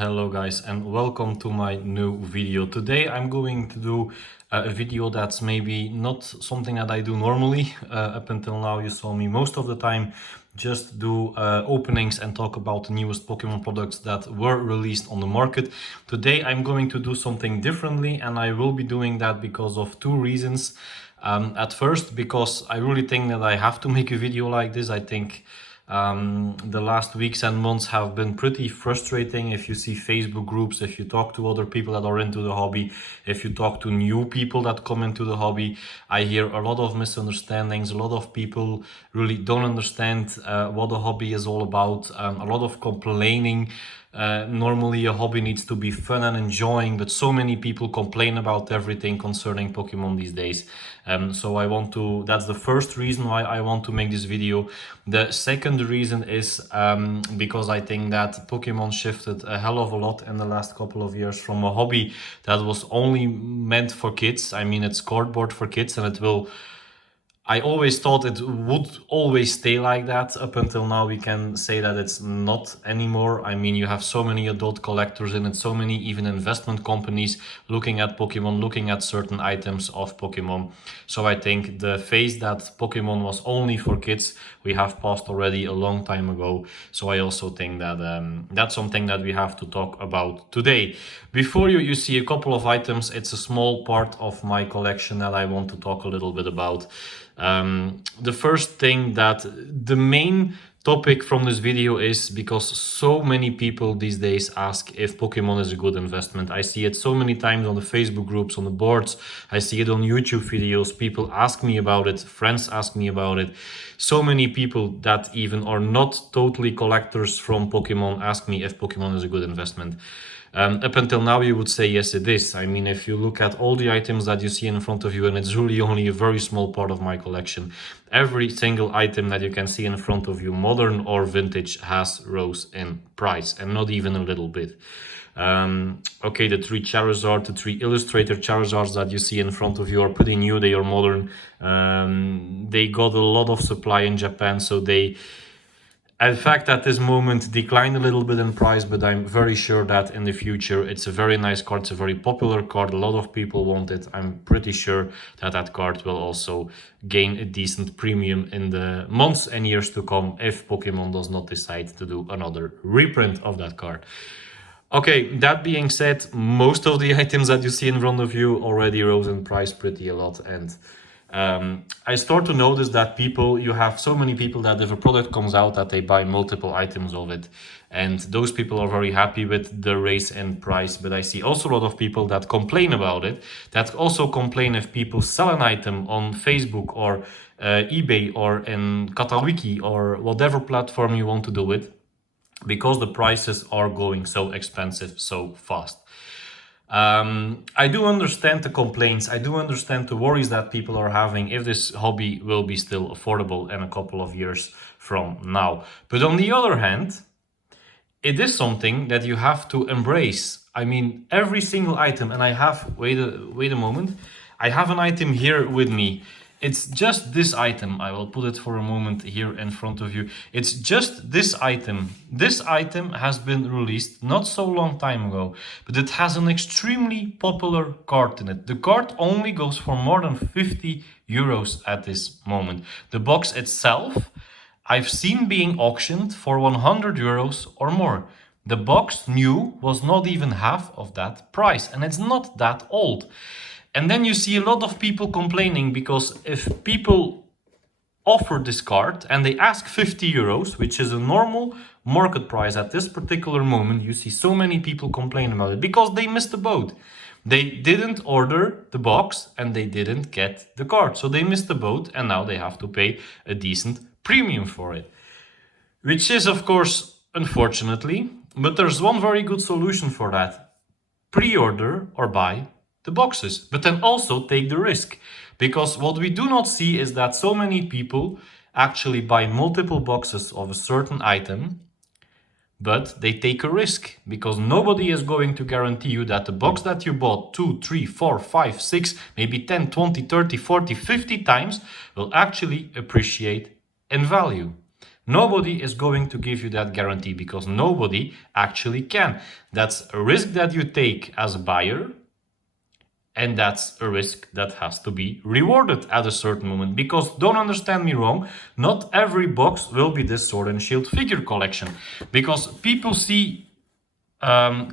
Hello guys and welcome to my new video. Today I'm going to do a video that's maybe not something that I do normally. Up until now you saw me most of the time just do openings and talk about the newest Pokemon products that were released on the market. Today I'm going to do something differently, and I will be doing that because of two reasons. At first, because I really think that I have to make a video like this. I think the last weeks and months have been pretty frustrating. If you see Facebook groups, if you talk to other people that are into the hobby, if you talk to new people that come into the hobby, I hear a lot of misunderstandings. A lot of people really don't understand what the hobby is all about. A lot of complaining. Normally a hobby needs to be fun and enjoying, but so many people complain about everything concerning Pokemon these days. So that's the first reason why I want to make this video. The second reason is because I think that Pokemon shifted a hell of a lot in the last couple of years from a hobby that was only meant for kids. I mean, it's cardboard for kids, and I always thought it would always stay like that. Up until now, we can say that it's not anymore. I mean, you have so many adult collectors in it, so many even investment companies looking at Pokemon, looking at certain items of Pokemon. So I think the phase that Pokemon was only for kids, we have passed already a long time ago. So I also think that that's something that we have to talk about today. Before you see a couple of items, it's a small part of my collection that I want to talk a little bit about. The first thing, that the main topic from this video, is because so many people these days ask if Pokemon is a good investment. I see it so many times on the Facebook groups, on the boards. I see it on YouTube videos. People ask me about it. Friends ask me about it. So many people that even are not totally collectors from Pokemon ask me if Pokemon is a good investment. Up until now, you would say yes, it is. I mean, if you look at all the items that you see in front of you, and it's really only a very small part of my collection, every single item that you can see in front of you, modern or vintage, has rose in price, and not even a little bit. Okay, the three Charizard, the three Illustrator Charizards that you see in front of you are pretty new. They are modern. They got a lot of supply in Japan, so they, in fact, at this moment, declined a little bit in price, but I'm very sure that in the future, it's a very nice card. It's a very popular card. A lot of people want it. I'm pretty sure that that card will also gain a decent premium in the months and years to come if Pokemon does not decide to do another reprint of that card. Okay, that being said, most of the items that you see in front of you already rose in price pretty a lot, and I start to notice that you have so many people that if a product comes out, that they buy multiple items of it, and those people are very happy with the raise in price. But I see also a lot of people that complain about it, that also complain if people sell an item on Facebook or eBay or in Katawiki or whatever platform you want to do it, because the prices are going so expensive so fast. I do understand the complaints. I do understand the worries that people are having if this hobby will be still affordable in a couple of years from now. But on the other hand, it is something that you have to embrace. I mean, every single item, and I have, wait a moment, I have an item here with me. It's just this item. I will put it for a moment here in front of you. It's just this item. This item has been released not so long time ago, but it has an extremely popular card in it. The card only goes for more than 50 euros at this moment. The box itself, I've seen being auctioned for 100 euros or more. The box new was not even half of that price, and it's not that old. And then you see a lot of people complaining because if people offer this card and they ask 50 euros, which is a normal market price at this particular moment, you see so many people complain about it because they missed the boat. They didn't order the box and they didn't get the card. So they missed the boat, and now they have to pay a decent premium for it, which is, of course, unfortunately, but there's one very good solution for that. Pre-order or buy the boxes, but then also take the risk, because what we do not see is that so many people actually buy multiple boxes of a certain item, but they take a risk, because nobody is going to guarantee you that the box that you bought 2, 3, 4, 5, 6, maybe 10, 20, 30, 40, 50 times will actually appreciate in value. Nobody is going to give you that guarantee because nobody actually can. That's a risk that you take as a buyer, and that's a risk that has to be rewarded at a certain moment. Because don't understand me wrong, not every box will be this Sword and Shield figure collection. Because people see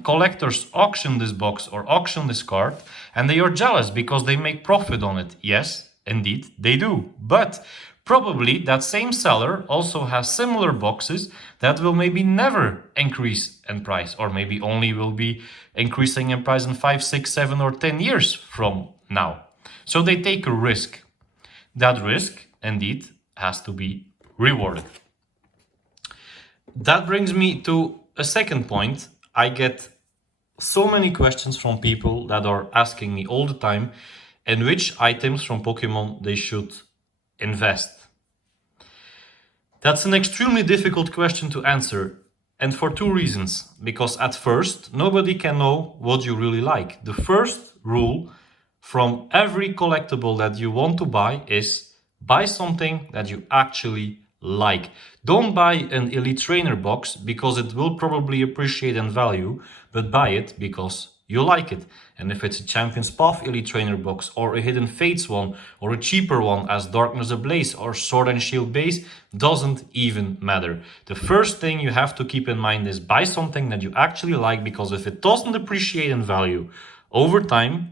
collectors auction this box or auction this card, and they are jealous because they make profit on it. Yes, indeed, they do. But probably that same seller also has similar boxes that will maybe never increase in price, or maybe only will be increasing in price in 5, 6, 7, or 10 years from now. So they take a risk. That risk, indeed, has to be rewarded. That brings me to a second point. I get so many questions from people that are asking me all the time in which items from Pokemon they should invest. That's an extremely difficult question to answer, and for two reasons. Because at first, nobody can know what you really like. The first rule from every collectible that you want to buy is buy something that you actually like. Don't buy an Elite Trainer box because it will probably appreciate in value, but buy it because you like it. And if it's a Champion's Path Elite Trainer box, or a Hidden Fates one, or a cheaper one as Darkness Ablaze or Sword and Shield base, doesn't even matter. The first thing you have to keep in mind is buy something that you actually like, because if it doesn't appreciate in value over time,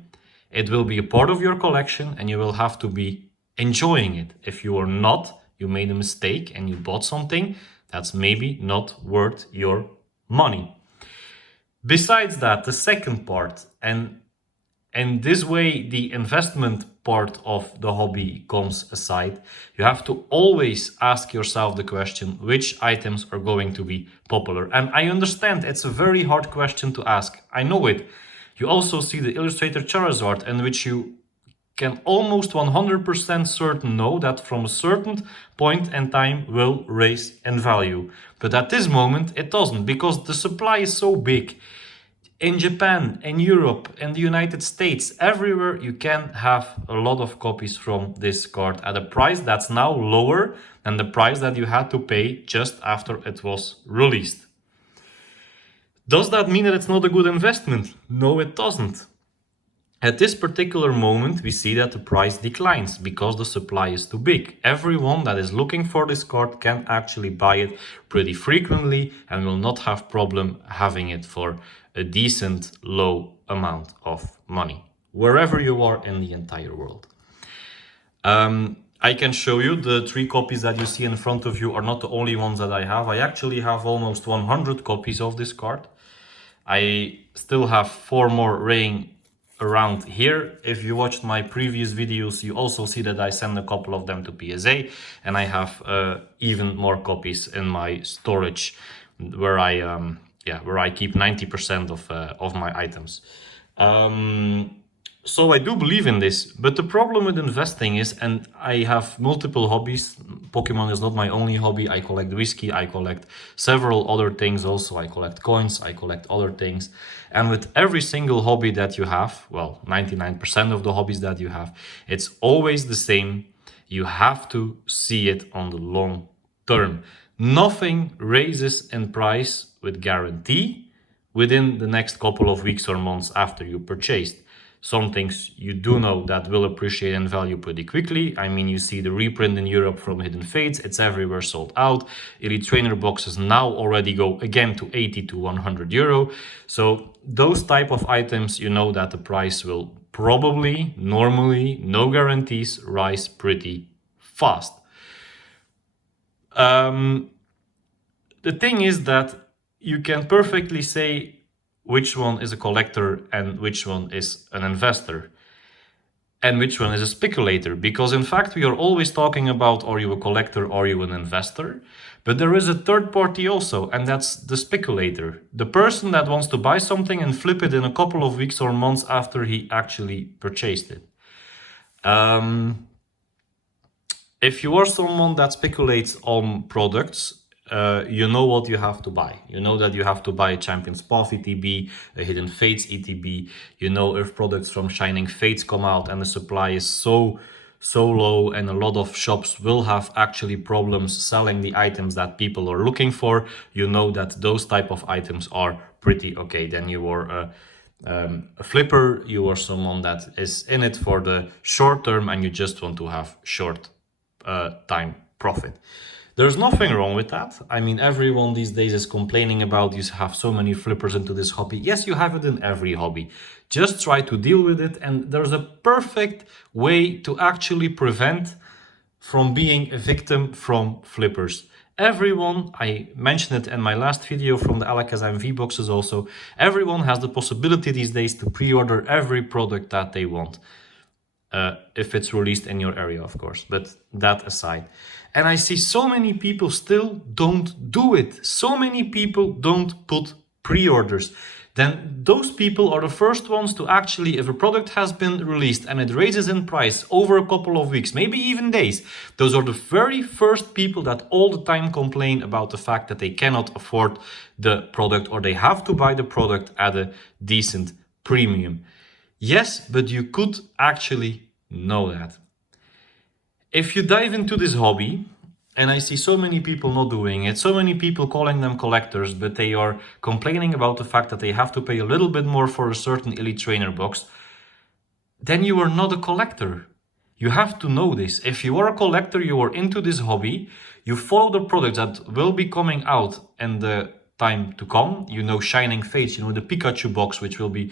it will be a part of your collection and you will have to be enjoying it. If you are not, you made a mistake and you bought something that's maybe not worth your money. Besides that, the second part, and this way the investment part of the hobby comes aside, you have to always ask yourself the question, which items are going to be popular? And I understand it's a very hard question to ask. I know it. You also see the Illustrator Charizard, in which you can almost 100% certain know that from a certain point in time will raise in value. But at this moment it doesn't, because the supply is so big. In Japan, in Europe, in the United States, everywhere you can have a lot of copies from this card at a price that's now lower than the price that you had to pay just after it was released. Does that mean that it's not a good investment? No, it doesn't. At this particular moment, we see that the price declines because the supply is too big. Everyone that is looking for this card can actually buy it pretty frequently and will not have problem having it for a decent low amount of money, wherever you are in the entire world. I can show you the 3 copies that you see in front of you are not the only ones that I have. I actually have almost 100 copies of this card. I still have 4 more laying around here. If you watched my previous videos, you also see that I send a couple of them to PSA, and I have even more copies in my storage where I keep 90% of my items. So I do believe in this, but the problem with investing is, and I have multiple hobbies. Pokemon is not my only hobby. I collect whiskey, I collect several other things also. I collect coins, I collect other things. And with every single hobby that you have, well, 99% of the hobbies that you have, it's always the same. You have to see it on the long term. Nothing raises in price with guarantee within the next couple of weeks or months after you purchased. Some things you do know that will appreciate in value pretty quickly. I mean, you see the reprint in Europe from Hidden Fates, it's everywhere sold out. Elite Trainer boxes now already go again to 80 to 100 euro. So those type of items, you know that the price will probably, normally, no guarantees, rise pretty fast. The thing is that you can perfectly say which one is a collector and which one is an investor and which one is a speculator, because in fact we are always talking about, are you a collector, are you an investor? But there is a third party also, and that's the speculator, the person that wants to buy something and flip it in a couple of weeks or months after he actually purchased it. If you are someone that speculates on products, you know what you have to buy. You know that you have to buy a Champion's Path ETB, a Hidden Fates ETB. You know if products from Shining Fates come out and the supply is so so low, and a lot of shops will have actually problems selling the items that people are looking for, you know that those type of items are pretty okay. Then you are a flipper, you are someone that is in it for the short term and you just want to have short time profit. There's nothing wrong with that. I mean, everyone these days is complaining about you have so many flippers into this hobby. Yes, you have it in every hobby. Just try to deal with it, and there's a perfect way to actually prevent from being a victim from flippers. Everyone, I mentioned it in my last video from the Alakazam V boxes also, everyone has the possibility these days to pre-order every product that they want. If it's released in your area, of course, but that aside. And I see so many people still don't do it. So many people don't put pre-orders. Then those people are the first ones to actually, if a product has been released and it raises in price over a couple of weeks, maybe even days, those are the very first people that all the time complain about the fact that they cannot afford the product or they have to buy the product at a decent premium. Yes, but you could actually know that. If you dive into this hobby, and I see so many people not doing it, so many people calling them collectors, but they are complaining about the fact that they have to pay a little bit more for a certain Elite Trainer box, then you are not a collector. You have to know this. If you are a collector, you are into this hobby, you follow the products that will be coming out in the time to come. You know Shining Fates, you know the Pikachu box, which will be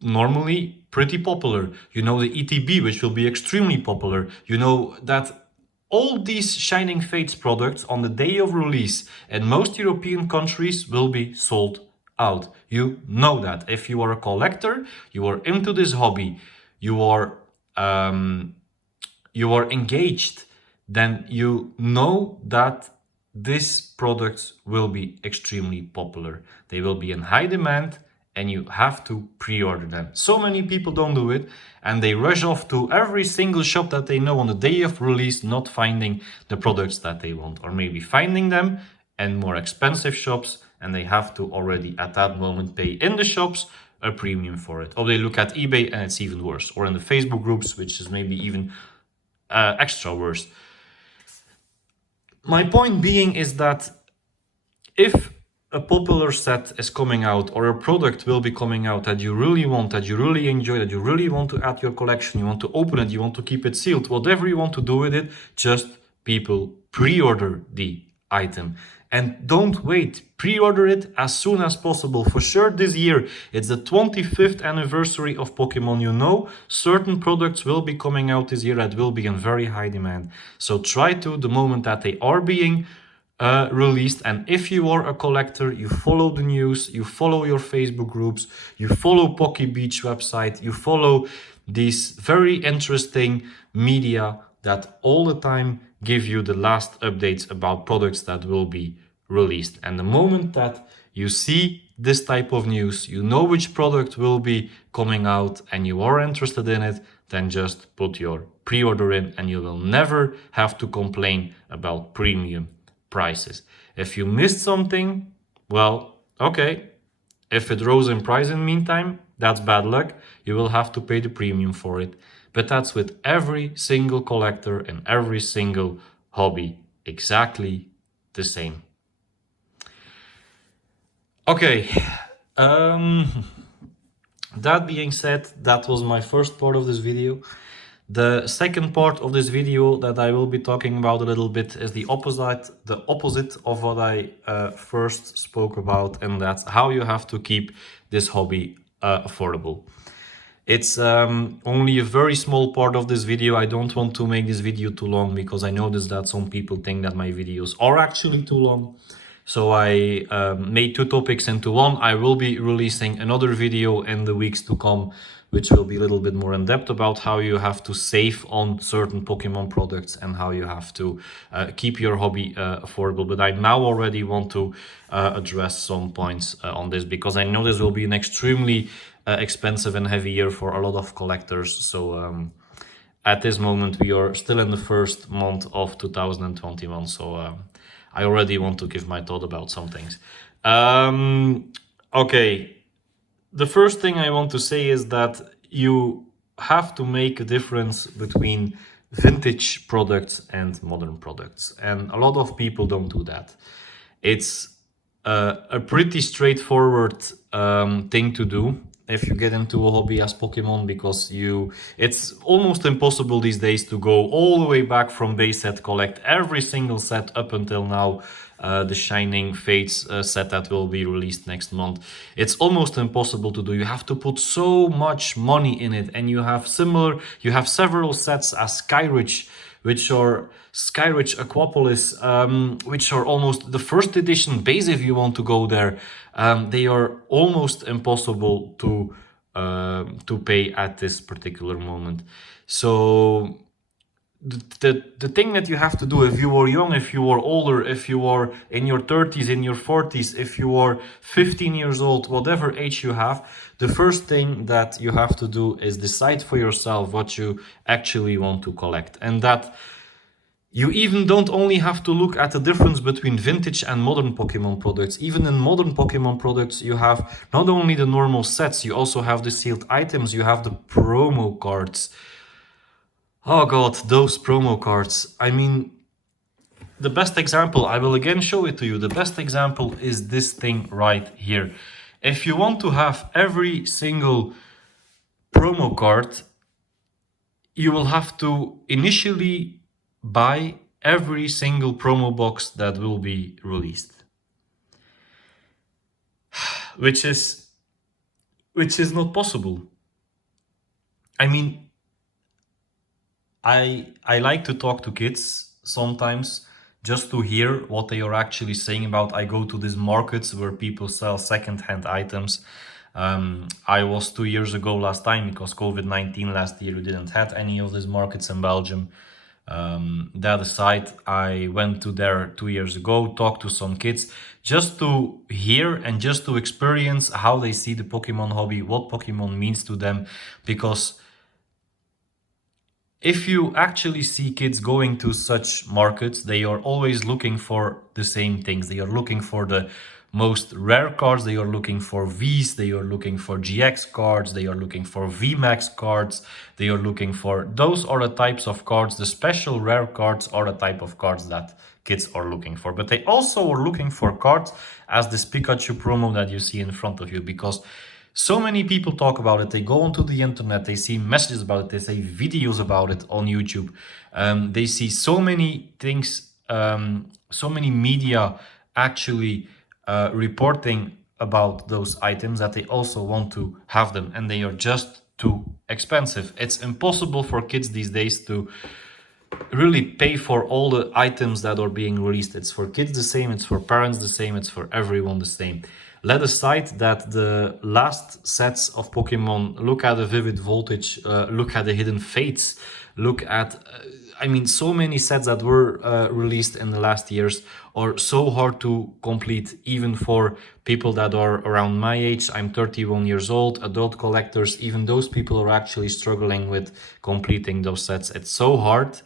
normally pretty popular. You know the ETB, which will be extremely popular. You know that all these Shining Fates products on the day of release in most European countries will be sold out. You know that. If you are a collector, you are into this hobby, you are engaged, then you know that these products will be extremely popular. They will be in high demand and you have to pre-order them. So many people don't do it and they rush off to every single shop that they know on the day of release, not finding the products that they want, or maybe finding them in more expensive shops and they have to already at that moment pay in the shops a premium for it. Or they look at eBay and it's even worse, or in the Facebook groups, which is maybe even extra worse. My point being is that if a popular set is coming out or a product will be coming out that you really want, that you really enjoy, that you really want to add to your collection, you want to open it, you want to keep it sealed, whatever you want to do with it, just people pre-order the item. And don't wait, pre-order it as soon as possible. For sure this year, it's the 25th anniversary of Pokemon. You know, certain products will be coming out this year that will be in very high demand. So try to, the moment that they are being released, and if you are a collector, you follow the news, you follow your Facebook groups, you follow Poke Beach website, you follow these very interesting media that all the time give you the last updates about products that will be released. And the moment that you see this type of news, you know which product will be coming out and you are interested in it, then just put your pre-order in and you will never have to complain about premium prices. If you missed something, well, okay. If it rose in price in the meantime, that's bad luck. You will have to pay the premium for it. But that's with every single collector and every single hobby exactly the same. Okay. That being said, that was my first part of this video. The second part of this video that I will be talking about a little bit is the opposite of what I first spoke about, and that's how you have to keep this hobby affordable. It's only a very small part of this video. I don't want to make this video too long because I noticed that some people think that my videos are actually too long. So I made two topics into one. I will be releasing another video in the weeks to come, which will be a little bit more in depth about how you have to save on certain Pokemon products and how you have to keep your hobby affordable. But I now already want to address some points on this because I know this will be an extremely expensive and heavy year for a lot of collectors. So at this moment, we are still in the first month of 2021. So I already want to give my thought about some things. Okay, the first thing I want to say is that you have to make a difference between vintage products and modern products. And a lot of people don't do that. It's a pretty straightforward thing to do if you get into a hobby as Pokemon, because it's almost impossible these days to go all the way back from base set, collect every single set up until now, the Shining Fates set that will be released next month. It's almost impossible to do. You have to put so much money in it, and you have several sets as Skyridge, which are Skyridge Aquapolis, which are almost the first edition base if you want to go there. They are almost impossible to pay at this particular moment. So the thing that you have to do, if you were young, if you were older, if you were in your 30s, in your 40s, if you are 15 years old, whatever age you have, the first thing that you have to do is decide for yourself what you actually want to collect. And that you even don't only have to look at the difference between vintage and modern Pokemon products. Even in modern Pokemon products, you have not only the normal sets, you also have the sealed items, you have the promo cards. Oh god, those promo cards. I mean, the best example, I will again show it to you. The best example is this thing right here. If you want to have every single promo card, you will have to initially buy every single promo box that will be released. Which is not possible. I mean, I like to talk to kids sometimes just to hear what they are actually saying about. I go to these markets where people sell second-hand items. I was 2 years ago last time, because COVID-19 last year we didn't have any of these markets in Belgium. That aside, I went to there 2 years ago, talked to some kids just to hear and just to experience how they see the Pokemon hobby, what Pokemon means to them, because if you actually see kids going to such markets, they are always looking for the same things. They are looking for the most rare cards, they are looking for Vs, they are looking for GX cards, they are looking for VMAX cards, they are looking for... Those are the types of cards, the special rare cards are the type of cards that kids are looking for. But they also are looking for cards as this Pikachu promo that you see in front of you, because so many people talk about it. They go onto the internet, they see messages about it, they see videos about it on YouTube. They see so many things, so many media actually reporting about those items, that they also want to have them, and they are just too expensive. It's impossible for kids these days to really pay for all the items that are being released. It's for kids the same, it's for parents the same, it's for everyone the same. Let aside that the last sets of Pokemon, look at the Vivid Voltage, look at the Hidden Fates, look at, I mean, so many sets that were released in the last years are so hard to complete, even for people that are around my age. I'm 31 years old, adult collectors, even those people are actually struggling with completing those sets. It's so hard.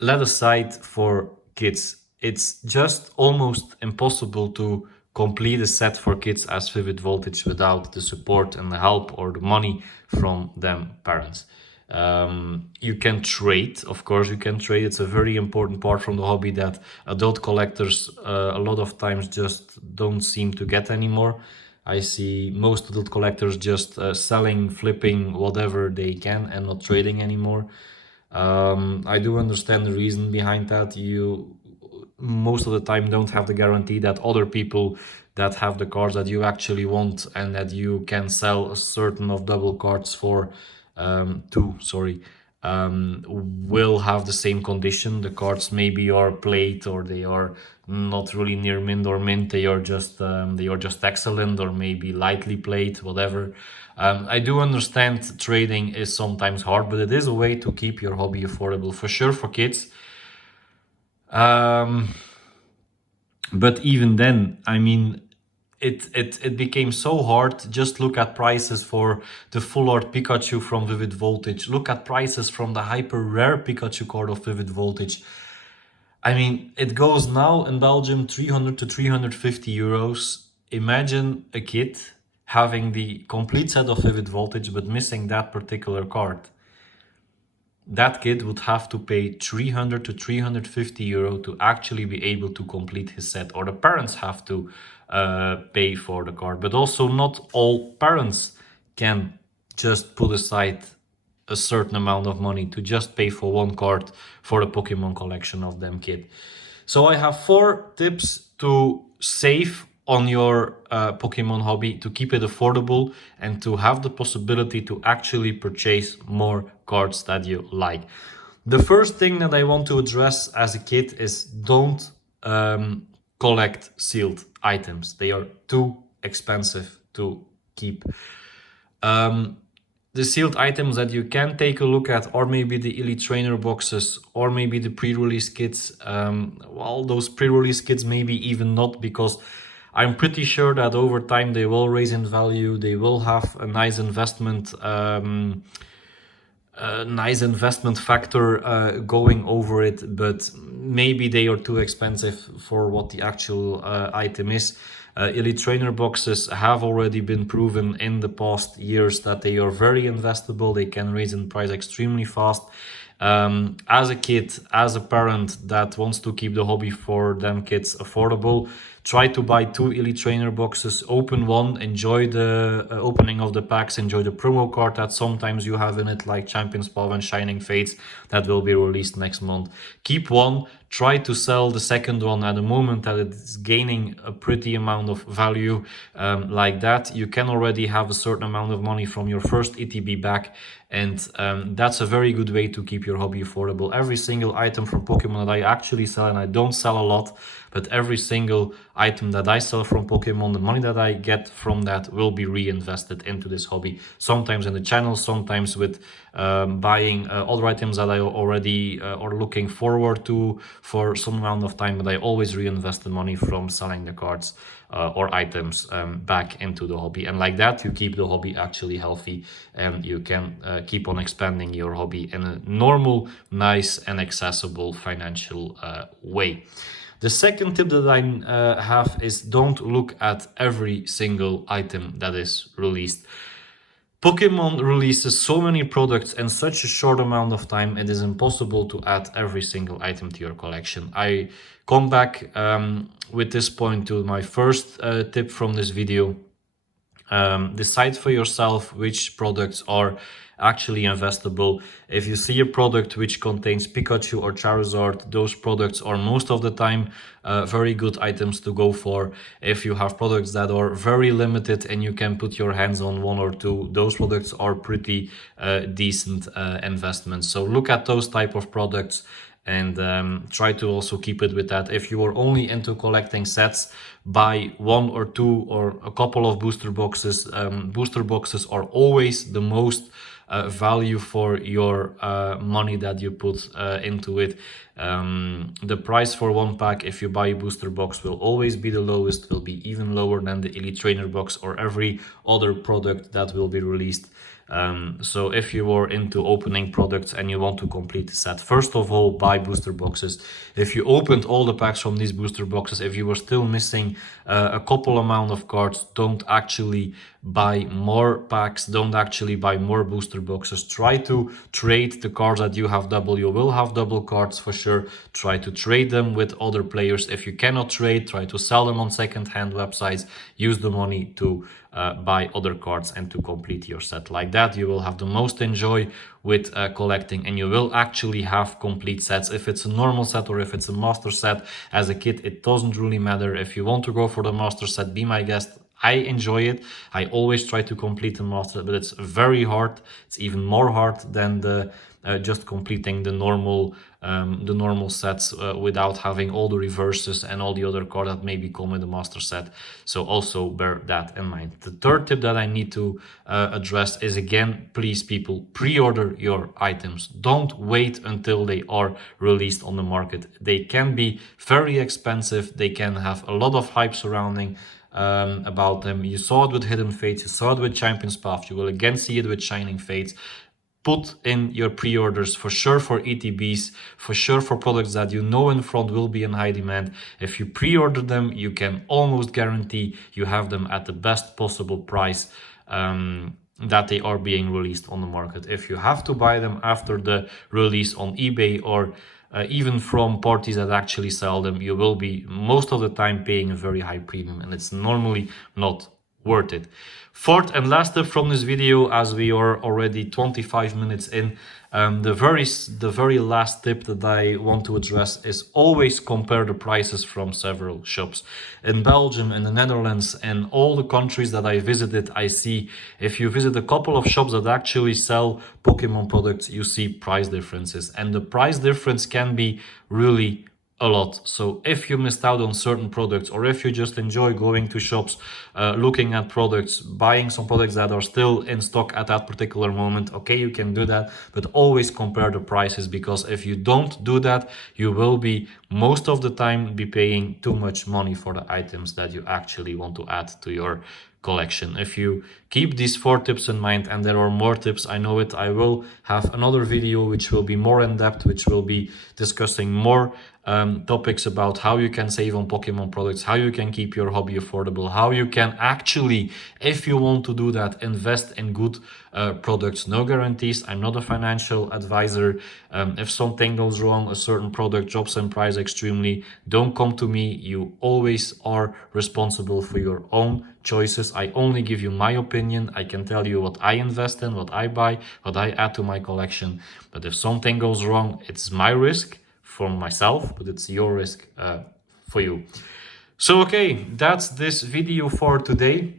Let aside for kids, it's just almost impossible to complete a set for kids as Vivid Voltage without the support and the help or the money from them parents. You can trade, of course you can trade. It's a very important part from the hobby that adult collectors a lot of times just don't seem to get anymore. I see most adult collectors just selling, flipping whatever they can and not trading anymore. I do understand the reason behind that. You most of the time don't have the guarantee that other people that have the cards that you actually want and that you can sell a certain of double cards for will have the same condition. The cards maybe are played, or they are not really near mint or mint. They are just excellent, or maybe lightly played, whatever. I do understand trading is sometimes hard, but it is a way to keep your hobby affordable, for sure, for kids. But even then, I mean, it became so hard. Just look at prices for the full art Pikachu from Vivid Voltage. Look at prices from the hyper rare Pikachu card of Vivid Voltage. I mean, it goes now in Belgium 300 to 350 euros. Imagine a kid having the complete set of Vivid Voltage but missing that particular card. that kid would have to pay 300 to 350 euro to actually be able to complete his set, or the parents have to pay for the card. But also not all parents can just put aside a certain amount of money to just pay for one card for the Pokemon collection of them kid. So I have 4 tips to save on your Pokemon hobby, to keep it affordable and to have the possibility to actually purchase more cards that you like. The first thing that I want to address as a kid is don't collect sealed items. They are too expensive to keep. The sealed items that you can take a look at, or maybe the Elite Trainer boxes, or maybe the pre-release kits. Well, those pre-release kits maybe even not, because I'm pretty sure that over time they will raise in value. They will have a nice investment factor going over it, but maybe they are too expensive for what the actual item is. Elite Trainer boxes have already been proven in the past years that they are very investable. They can raise in price extremely fast. As a kid, as a parent that wants to keep the hobby for them kids affordable, try to buy 2 Elite Trainer boxes, open one, enjoy the opening of the packs, enjoy the promo card that sometimes you have in it, like Champions Paw and Shining Fates that will be released next month. Keep one, try to sell the second one at the moment that it's gaining a pretty amount of value. Like that, you can already have a certain amount of money from your first ETB back, and that's a very good way to keep your hobby affordable. Every single item from Pokemon that I actually sell, and I don't sell a lot, but every single item that I sell from Pokemon, the money that I get from that will be reinvested into this hobby. Sometimes in the channel, sometimes with buying other items that I already are looking forward to for some amount of time, but I always reinvest the money from selling the cards or items back into the hobby. And like that, you keep the hobby actually healthy, and you can keep on expanding your hobby in a normal, nice, and accessible financial way. The second tip that I have is don't look at every single item that is released. Pokemon releases so many products in such a short amount of time, it is impossible to add every single item to your collection. I come back with this point to my first tip from this video. Decide for yourself which products are actually investable. If you see a product which contains Pikachu or Charizard, those products are most of the time very good items to go for. If you have products that are very limited and you can put your hands on 1 or 2, those products are pretty decent investments. So look at those type of products and try to also keep it with that. If you are only into collecting sets, buy 1 or 2 or a couple of booster boxes. Booster boxes are always the most value for your money that you put into it. The price for 1 pack, if you buy a booster box, will always be the lowest, will be even lower than the Elite Trainer box or every other product that will be released. So if you are into opening products and you want to complete the set, first of all, buy booster boxes. If you opened all the packs from these booster boxes, if you were still missing a couple amount of cards, don't actually buy more packs, don't actually buy more booster boxes. Try to trade the cards that you have double. You will have double cards for sure. Try to trade them with other players. If you cannot trade, try to sell them on second-hand websites. Use the money to buy other cards and to complete your set. Like that, you will have the most enjoy with collecting, and you will actually have complete sets. If it's a normal set or if it's a master set, as a kid, it doesn't really matter. If you want to go for the master set, be my guest. I enjoy it. I always try to complete the master, but it's very hard. It's even more hard than the just completing the normal sets without having all the reverses and all the other cards that maybe come with the master set. So also bear that in mind. The third tip that I need to address is, again, please people, pre-order your items. Don't wait until they are released on the market. They can be very expensive. They can have a lot of hype surrounding about them. You saw it with Hidden Fates, you saw it with Champions Path, you will again see it with Shining Fates. Put in your pre-orders for sure for ETBs, for sure for products that you know in front will be in high demand. If you pre-order them, you can almost guarantee you have them at the best possible price. that they are being released on the market. If you have to buy them after the release on eBay or even from parties that actually sell them, you will be most of the time paying a very high premium, and it's normally not worth it. Fourth and last tip from this video, as we are already 25 minutes in, the very last tip that I want to address is always compare the prices from several shops. In Belgium, in the Netherlands, and all the countries that I visited, I see if you visit a couple of shops that actually sell Pokemon products, you see price differences, and the price difference can be really a lot. So if you missed out on certain products, or if you just enjoy going to shops, looking at products, buying some products that are still in stock at that particular moment, okay, you can do that, but always compare the prices, because if you don't do that, you will be most of the time be paying too much money for the items that you actually want to add to your collection. If you keep these 4 tips in mind, and there are more tips, I know it, I will have another video which will be more in depth, which will be discussing more topics about how you can save on Pokemon products, how you can keep your hobby affordable, how you can actually, if you want to do that, invest in good products. No guarantees. I'm not a financial advisor. If something goes wrong, a certain product drops in price extremely, don't come to me. You always are responsible for your own choices. I only give you my opinion. I can tell you what I invest in, what I buy, what I add to my collection. But if something goes wrong, it's my risk for myself, but it's your risk for you. So okay, that's this video for today.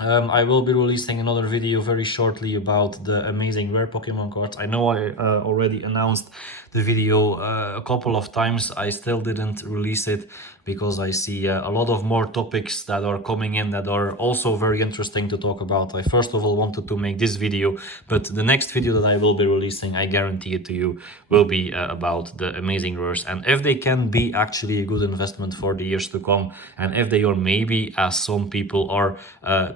I will be releasing another video very shortly about the amazing rare Pokemon cards. I know I already announced the video a couple of times. I still didn't release it because I see a lot of more topics that are coming in that are also very interesting to talk about. I first of all wanted to make this video, but the next video that I will be releasing, I guarantee it to you, will be about the amazing rares, and if they can be actually a good investment for the years to come, and if they are maybe, as some people are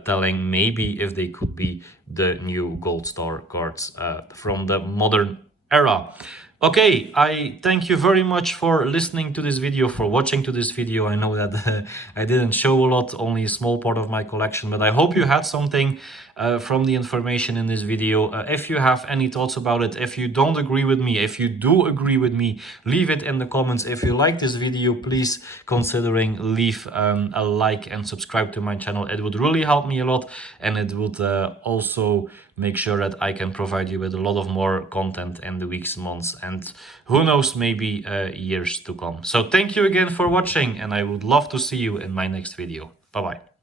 telling, maybe if they could be the new gold star cards from the modern era. Okay, I thank you very much for listening to this video, for watching to this video. I know that I didn't show a lot, only a small part of my collection, but I hope you had something from the information in this video. If you have any thoughts about it, if you don't agree with me, if you do agree with me, leave it in the comments. If you like this video, please considering leave a like and subscribe to my channel. It would really help me a lot, and it would also make sure that I can provide you with a lot of more content in the weeks, months, and who knows, maybe years to come. So thank you again for watching, and I would love to see you in my next video. Bye bye.